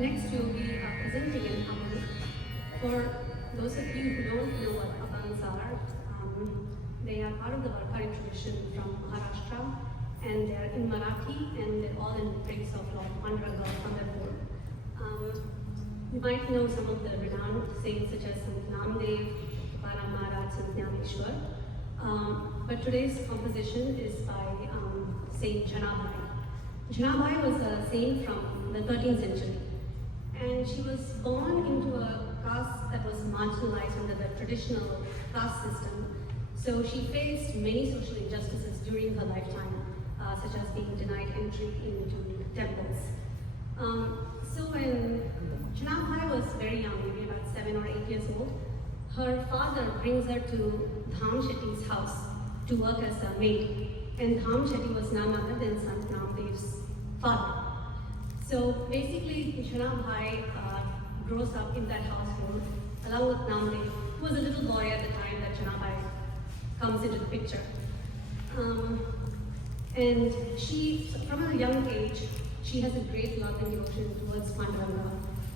Next, we'll be presenting an abang. For those of you who don't know what abangs are, they are part of the Varkari tradition from Maharashtra, and they're in Marathi, and they're all in praise of Lord Panduranga Pandharpur. You might know some of the renowned saints such as Sant Namdev, Tukaram Maharaj, Sant Jnaneshwar. But today's composition is by Saint Janabai. Janabai was a saint from the 13th century, and she was born into a caste that was marginalized under the traditional caste system. So she faced many social injustices during her lifetime, such as being denied entry into temples. So when Janabai was very young, maybe about 7 or 8 years old, her father brings her to Dham Shetty's house to work as a maid. And Dham Shetty was none other than Sant Namdev's father. So basically, Janabai grows up in that household along with Namdev, who was a little boy at the time that Janabai comes into the picture. And she, from a young age, she has a great love and devotion towards Panduranga.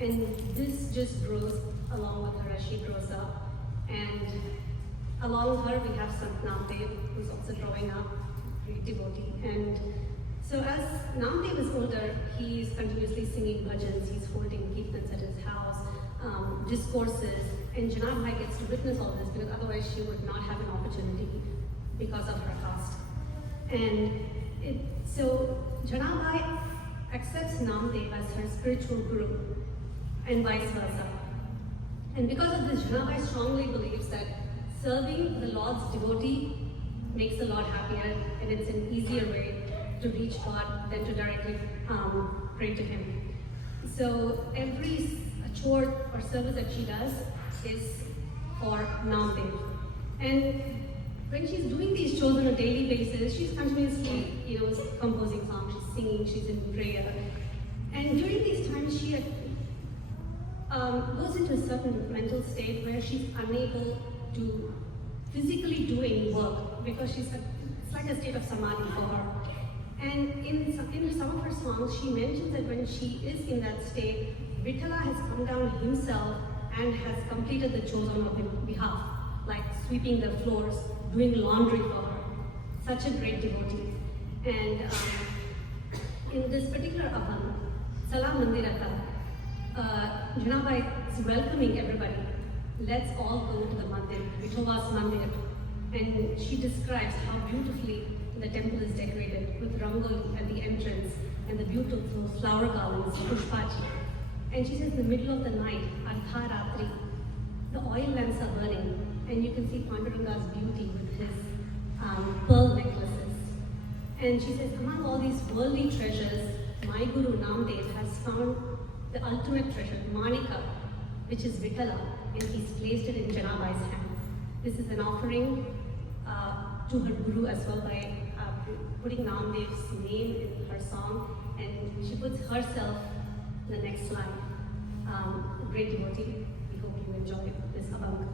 And this just grows along with her as she grows up. And along her, we have Sant Namdev, who's also growing up, great devotee. And so as Namdev is older, he's continuously singing bhajans, he's holding kirtans at his house, discourses, and Janabai gets to witness all this because otherwise she would not have an opportunity because of her caste. And so Janabai accepts Namdev as her spiritual guru and vice versa. And because of this, Janabai strongly believes that serving the Lord's devotee makes the Lord happier, and it's an easier way to reach God than to directly pray to Him. So every chore or service that she does is for Namdev. And when she's doing these chores on a daily basis, she's continuously, composing songs, she's singing, she's in prayer. And during these times, she goes into a certain mental state where she's unable to physically do any work because it's like a state of samadhi for her. And in some of her songs, she mentions that when she is in that state, Vithala has come down himself and has completed the chores on her behalf, like sweeping the floors, doing laundry for her. Such a great devotee. And in this particular abang, Salam Mandirata, Janabai is welcoming everybody. Let's all go to the mandir, Vithoba's mandir. And she describes how beautifully the temple is decorated with rangoli at the entrance and the beautiful flower garlands, pushpachi. And she says in the middle of the night, Ardha Ratri, the oil lamps are burning, and you can see Panduranga's beauty with his pearl necklaces. And she says, among all these worldly treasures, my Guru Namdev has found the ultimate treasure, Manika, which is Vithala, and he's placed it in Janabai's hand. This is an offering to her Guru as well by putting Namdev's name in her song, and she puts herself in the next line. A great devotee. We hope you enjoy this abang.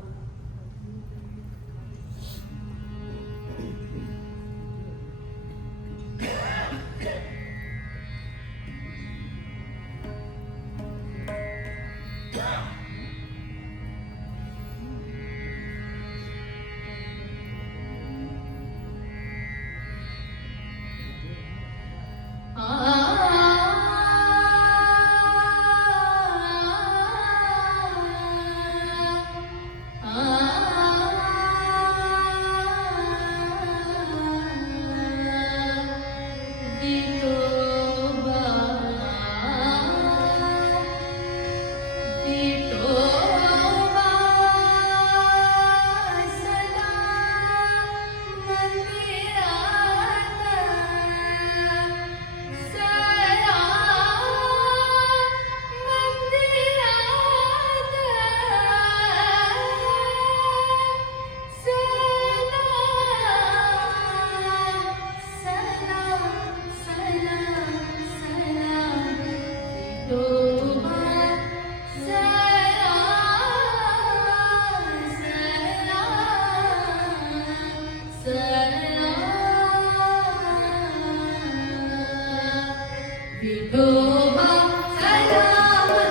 Vithoba Salam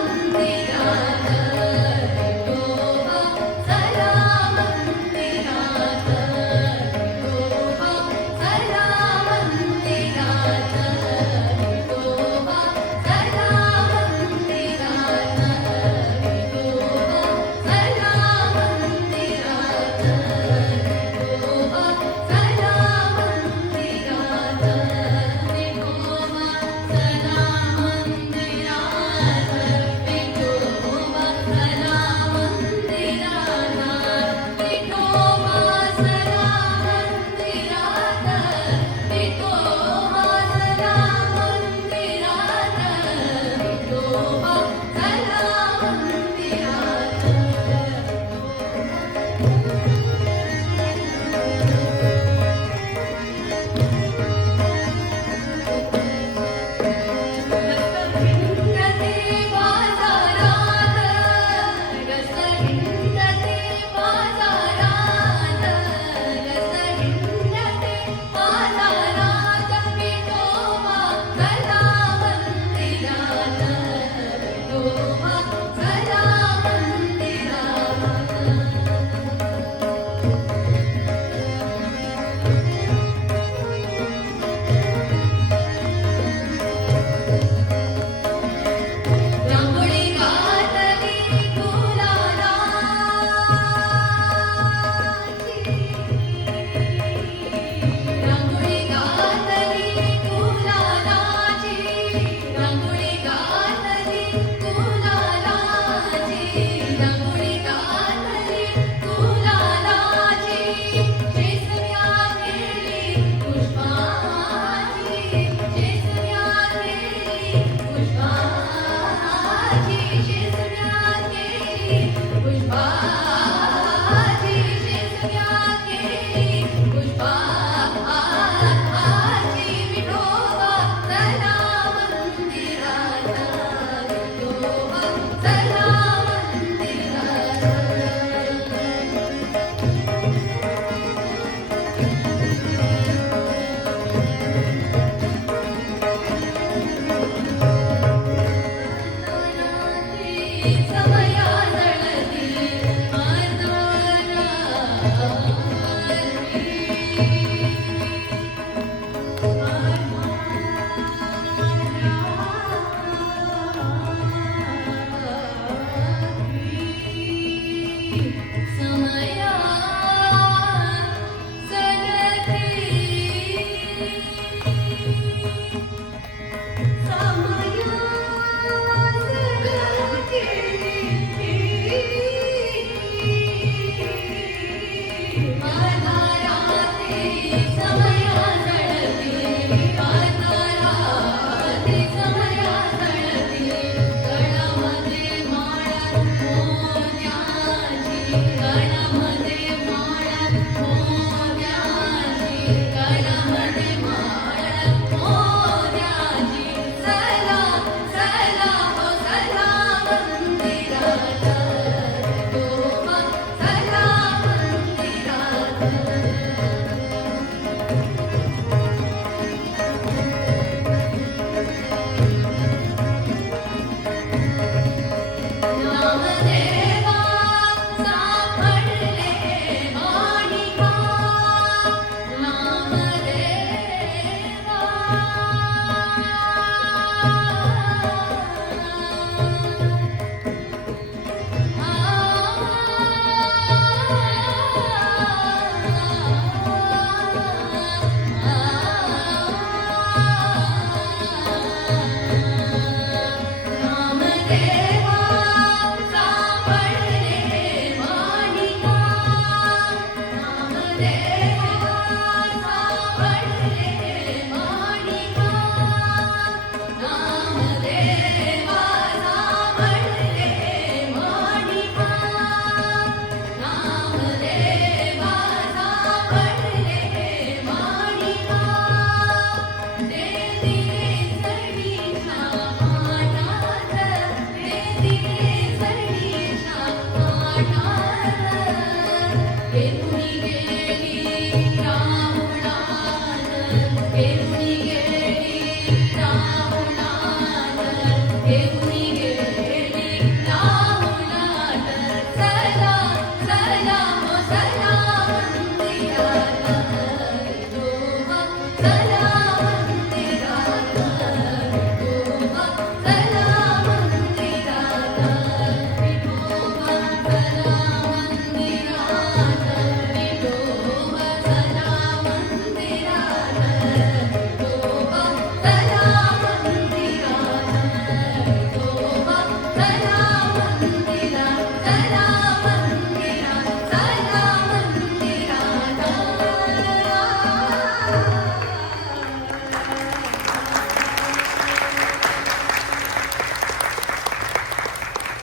there.